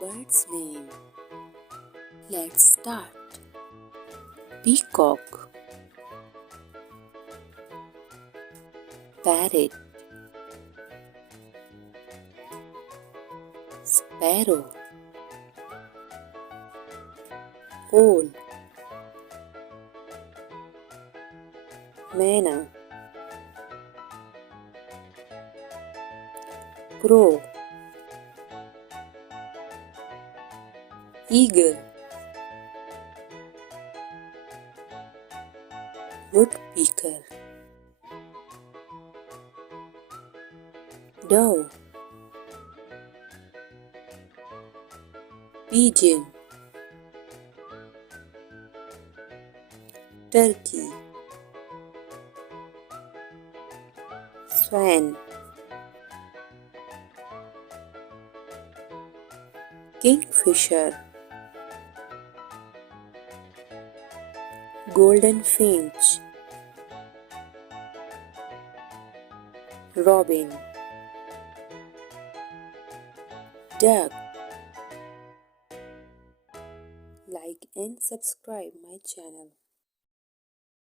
Bird's name. Let's start. Peacock, parrot, sparrow, owl, manna, crow, eagle, woodpecker, dove, pigeon, turkey, swan, kingfisher, golden finch, robin, duck. Like and subscribe my channel.